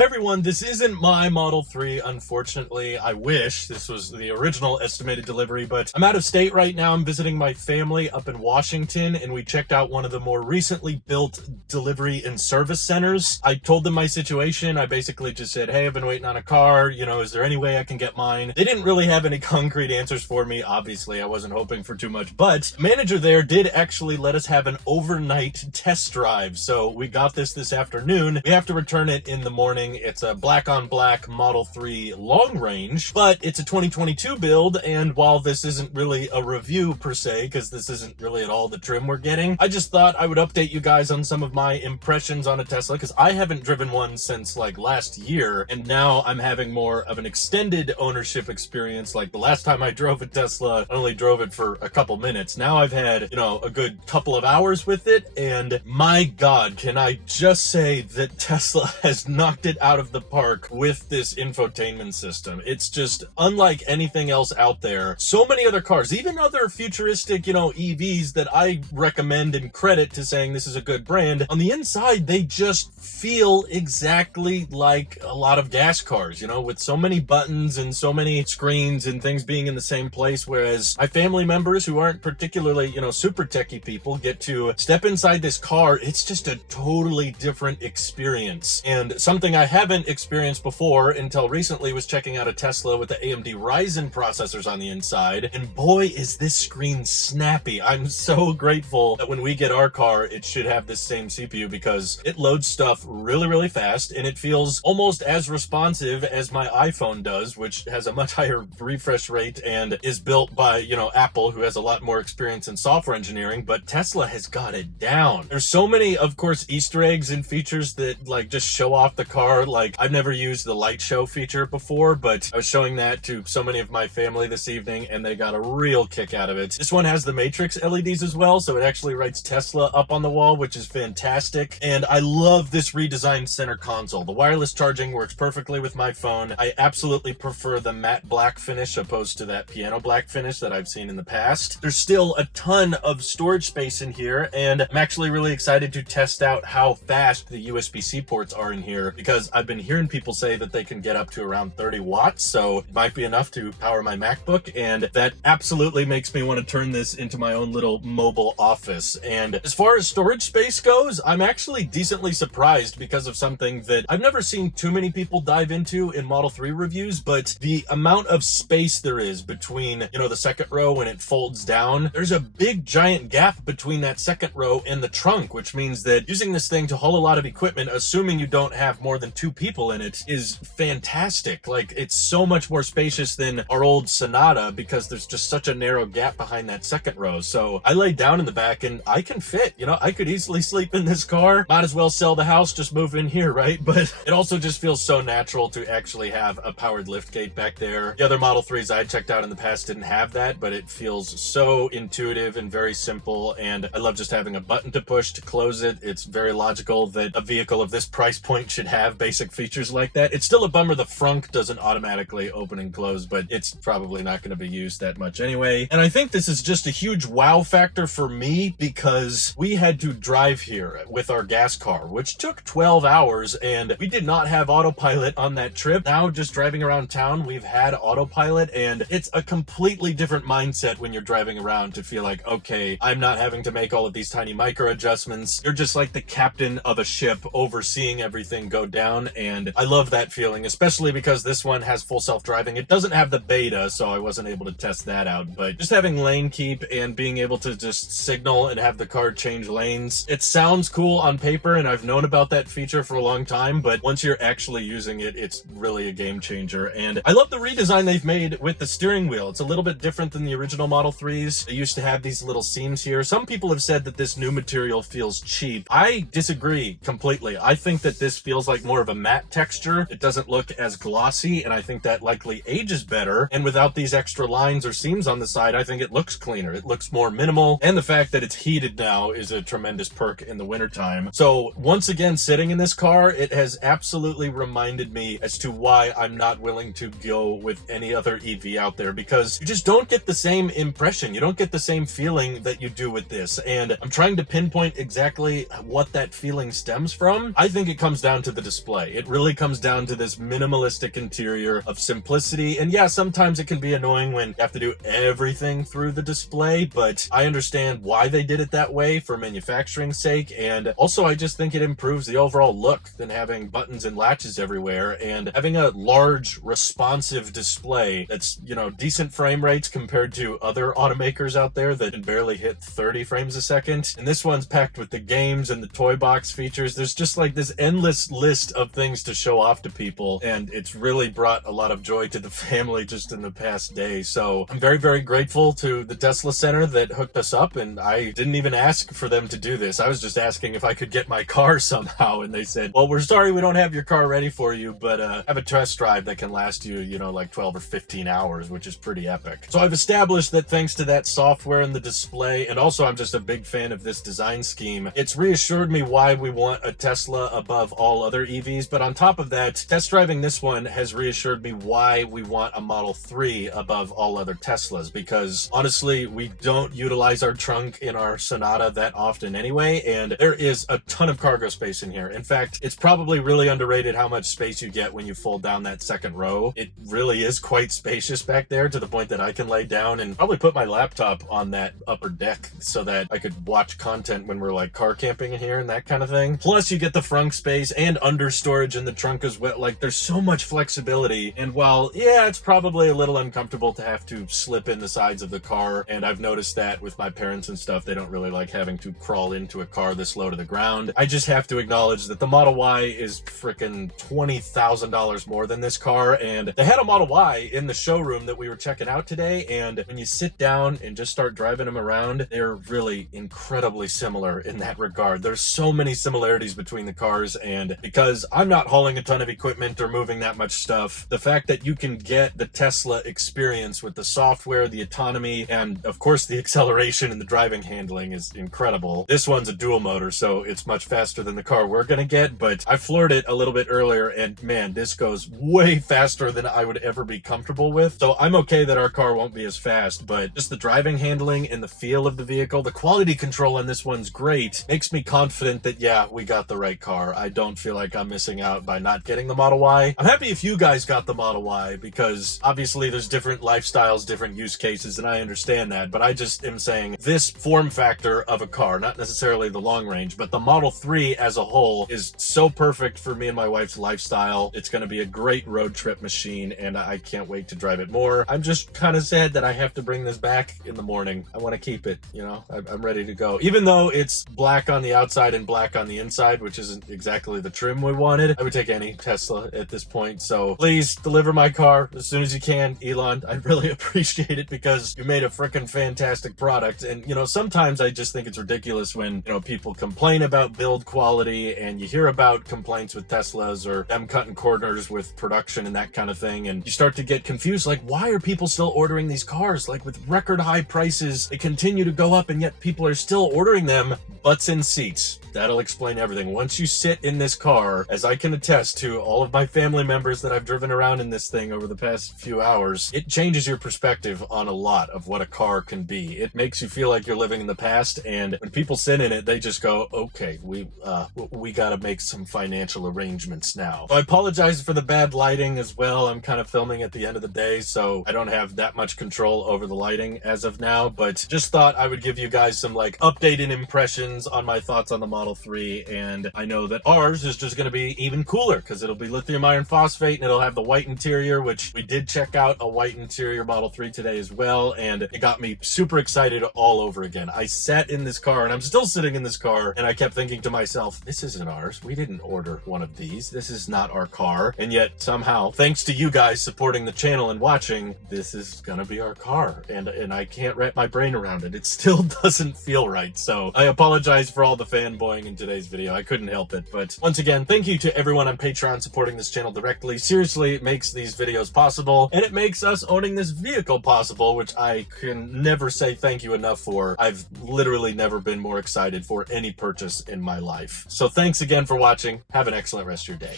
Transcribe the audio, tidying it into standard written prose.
Hey everyone, this isn't my Model 3, unfortunately. I wish this was the original estimated delivery, but I'm out of state right now. I'm visiting my family up in Washington, and we checked out one of the more recently built delivery and service centers. I told them my situation. I basically just said, hey, I've been waiting on a car. You know, is there any way I can get mine? They didn't really have any concrete answers for me. Obviously, I wasn't hoping for too much, but the manager there did actually let us have an overnight test drive. So we got this afternoon. We have to return it in the morning. It's a black on black Model 3 long range, but it's a 2022 build. And while this isn't really a review per se, because this isn't really at all the trim we're getting, I just thought I would update you guys on some of my impressions on a Tesla, because I haven't driven one since like last year. And now I'm having more of an extended ownership experience. Like the last time I drove a Tesla, I only drove it for a couple minutes. Now I've had, you know, a good couple of hours with it. And my God, can I just say that Tesla has knocked it out of the park with this infotainment system. It's just unlike anything else out there. So many other cars, even other futuristic, you know, EVs that I recommend and credit to saying this is a good brand, on the inside, they just feel exactly like a lot of gas cars, you know, with so many buttons and so many screens and things being in the same place. Whereas my family members who aren't particularly, you know, super techie people get to step inside this car. It's just a totally different experience. And something I haven't experienced before until recently was checking out a Tesla with the AMD Ryzen processors on the inside. And boy, is this screen snappy. I'm so grateful that when we get our car, it should have this same CPU, because it loads stuff really, really fast, and it feels almost as responsive as my iPhone does, which has a much higher refresh rate and is built by, you know, Apple, who has a lot more experience in software engineering, but Tesla has got it down. There's so many, of course, Easter eggs and features that like just show off the car. Like, I've never used the light show feature before, but I was showing that to so many of my family this evening, and they got a real kick out of it. This one has the Matrix LEDs as well, so it actually writes Tesla up on the wall, which is fantastic. And I love this redesigned center console. The wireless charging works perfectly with my phone. I absolutely prefer the matte black finish opposed to that piano black finish that I've seen in the past. There's still a ton of storage space in here, and I'm actually really excited to test out how fast the USB-C ports are in here, because I've been hearing people say that they can get up to around 30 watts, so it might be enough to power my MacBook, and that absolutely makes me want to turn this into my own little mobile office. And as far as storage space goes, I'm actually decently surprised because of something that I've never seen too many people dive into in Model 3 reviews, but the amount of space there is between, you know, the second row when it folds down. There's a big giant gap between that second row and the trunk, which means that using this thing to haul a lot of equipment, assuming you don't have more than 2 people in it, is fantastic. Like, it's so much more spacious than our old Sonata, because there's just such a narrow gap behind that second row. So I lay down in the back and I can fit, you know, I could easily sleep in this car. Might as well sell the house, just move in here, right? But it also just feels so natural to actually have a powered liftgate back there. The other Model 3s I had checked out in the past didn't have that, but it feels so intuitive and very simple. And I love just having a button to push to close it. It's very logical that a vehicle of this price point should have basic features like that. It's still a bummer the frunk doesn't automatically open and close, but it's probably not going to be used that much anyway. And I think this is just a huge wow factor for me, because we had to drive here with our gas car, which took 12 hours, and we did not have autopilot on that trip. Now, just driving around town, we've had autopilot, and it's a completely different mindset when you're driving around to feel like, okay, I'm not having to make all of these tiny micro adjustments. You're just like the captain of a ship overseeing everything go down, and I love that feeling, especially because this one has full self-driving. It doesn't have the beta, so I wasn't able to test that out, but just having lane keep and being able to just signal and have the car change lanes, it sounds cool on paper, and I've known about that feature for a long time, but once you're actually using it, it's really a game changer. And I love the redesign they've made with the steering wheel. It's a little bit different than the original Model 3s. They used to have these little seams here. Some people have said that this new material feels cheap. I disagree completely. I think that this feels like more of a matte texture. It doesn't look as glossy, and I think that likely ages better. And without these extra lines or seams on the side, I think it looks cleaner. It looks more minimal. And the fact that it's heated now is a tremendous perk in the wintertime. So once again, sitting in this car, it has absolutely reminded me as to why I'm not willing to go with any other EV out there, because you just don't get the same impression. You don't get the same feeling that you do with this. And I'm trying to pinpoint exactly what that feeling stems from. I think it comes down to the display. display. It really comes down to this minimalistic interior of simplicity. And yeah, sometimes it can be annoying when you have to do everything through the display, but I understand why they did it that way for manufacturing's sake. And also, I just think it improves the overall look than having buttons and latches everywhere, and having a large responsive display that's, you know, decent frame rates compared to other automakers out there that can barely hit 30 frames a second. And this one's packed with the games and the toy box features. There's just like this endless list of things to show off to people, and it's really brought a lot of joy to the family just in the past day. So I'm very, very grateful to the Tesla Center that hooked us up, and I didn't even ask for them to do this. I was just asking if I could get my car somehow, and they said, well, we're sorry we don't have your car ready for you, but have a test drive that can last you, you know, like 12 or 15 hours, which is pretty epic. So I've established that thanks to that software and the display, and also I'm just a big fan of this design scheme, it's reassured me why we want a Tesla above all other EVs. But on top of that, test driving this one has reassured me why we want a Model 3 above all other Teslas, because honestly, we don't utilize our trunk in our Sonata that often anyway, and there is a ton of cargo space in here. In fact, it's probably really underrated how much space you get when you fold down that second row. It really is quite spacious back there, to the point that I can lay down and probably put my laptop on that upper deck so that I could watch content when we're like car camping in here and that kind of thing. Plus you get the frunk space and under storage in the trunk as well. Like, there's so much flexibility, and while yeah, it's probably a little uncomfortable to have to slip in the sides of the car, and I've noticed that with my parents and stuff, they don't really like having to crawl into a car this low to the ground. I just have to acknowledge that the Model Y is freaking $20,000 more than this car, and they had a Model Y in the showroom that we were checking out today, and when you sit down and just start driving them around, they're really incredibly similar in that regard. There's so many similarities between the cars, and because I'm not hauling a ton of equipment or moving that much stuff, the fact that you can get the Tesla experience with the software, the autonomy, and of course the acceleration and the driving handling is incredible. This one's a dual motor, so it's much faster than the car we're gonna get, but I floored it a little bit earlier, and man, this goes way faster than I would ever be comfortable with. So I'm okay that our car won't be as fast, but just the driving handling and the feel of the vehicle, the quality control on this one's great, makes me confident that yeah, we got the right car. I don't feel like I'm missing out by not getting the Model Y. I'm happy if you guys got the Model Y, because obviously there's different lifestyles, different use cases, and I understand that, but I just am saying this form factor of a car, not necessarily the long range, but the Model 3 as a whole is so perfect for me and my wife's lifestyle. It's going to be a great road trip machine, and I can't wait to drive it more. I'm just kind of sad that I have to bring this back in the morning. I want to keep it, you know, I'm ready to go. Even though it's black on the outside and black on the inside, which isn't exactly the trim we wanted, I would take any Tesla at this point. So please deliver my car as soon as you can, Elon. I really appreciate it, because you made a freaking fantastic product. And you know, sometimes I just think it's ridiculous when, you know, people complain about build quality, and you hear about complaints with Teslas or them cutting corners with production and that kind of thing, and you start to get confused, like, why are people still ordering these cars? Like, with record high prices, they continue to go up, and yet people are still ordering them. Butts in seats. That'll explain everything. Once you sit in this car, as I can attest to all of my family members that I've driven around in this thing over the past few hours, it changes your perspective on a lot of what a car can be. It makes you feel like you're living in the past, and when people sit in it, they just go, okay, we gotta make some financial arrangements now. So I apologize for the bad lighting as well. I'm kind of filming at the end of the day, so I don't have that much control over the lighting as of now, but just thought I would give you guys some like updated impressions on my thoughts on the Model 3, and I know that ours is just going to be even cooler because it'll be lithium iron phosphate, and it'll have the white interior, which we did check out a white interior Model 3 today as well, and it got me super excited all over again. I sat in this car, and I'm still sitting in this car, and I kept thinking to myself, this isn't ours. We didn't order one of these. This is not our car. And yet somehow, thanks to you guys supporting the channel and watching, this is gonna be our car, and I can't wrap my brain around it. It still doesn't feel right. So I apologize for all the fanboying in today's video. I couldn't help it. But once again, thank you to everyone on Patreon supporting this channel directly. Seriously, it makes these videos possible, and it makes us owning this vehicle possible, which I can never say thank you enough for. I've literally never been more excited for any purchase in my life. So thanks again for watching. Have an excellent rest of your day.